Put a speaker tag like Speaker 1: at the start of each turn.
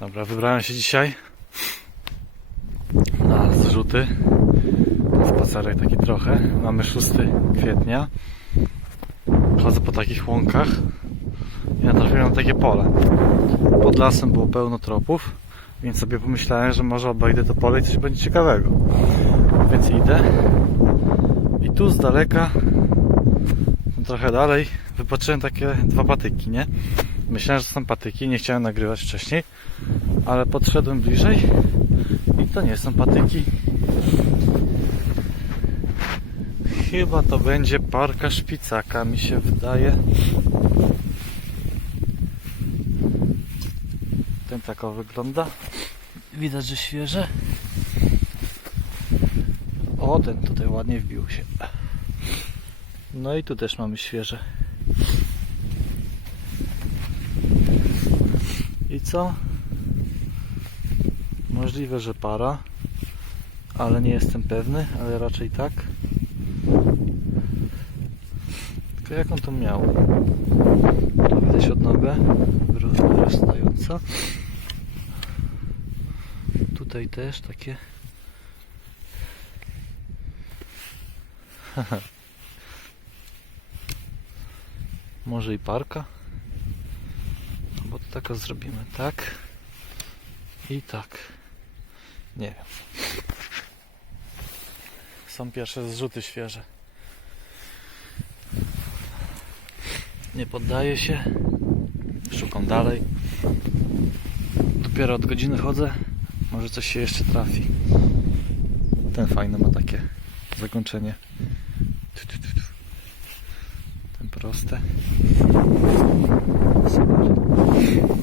Speaker 1: Dobra, wybrałem się dzisiaj na zrzuty. Spacerek taki trochę. Mamy 6 kwietnia. Chodzę po takich łąkach. Ja trafiłem na takie pole. Pod lasem było pełno tropów, więc sobie pomyślałem, że może obejdę to pole i coś będzie ciekawego. Więc idę. I tu z daleka, trochę dalej, wypatrzyłem takie dwa patyki, nie? Myślałem, że są patyki, nie chciałem nagrywać wcześniej, ale podszedłem bliżej i to nie są patyki. Chyba to będzie parka szpicaka, mi się wydaje. Ten tak wygląda. Widać, że świeże. O, ten tutaj ładnie wbił się. No i tu też mamy świeże. Co? Możliwe, że para, ale nie jestem pewny, ale raczej tak. Tylko jak on to miał? Tu widać odnogę wyrastająca. Tutaj też takie. Może i parka? Tak o zrobimy, tak i tak. Nie wiem. Są pierwsze zrzuty świeże. Nie poddaję się. Szukam dalej. Dopiero od godziny chodzę. Może coś się jeszcze trafi. Ten fajny ma takie zakończenie. Tu, tu, tu, tu. просто. Супер.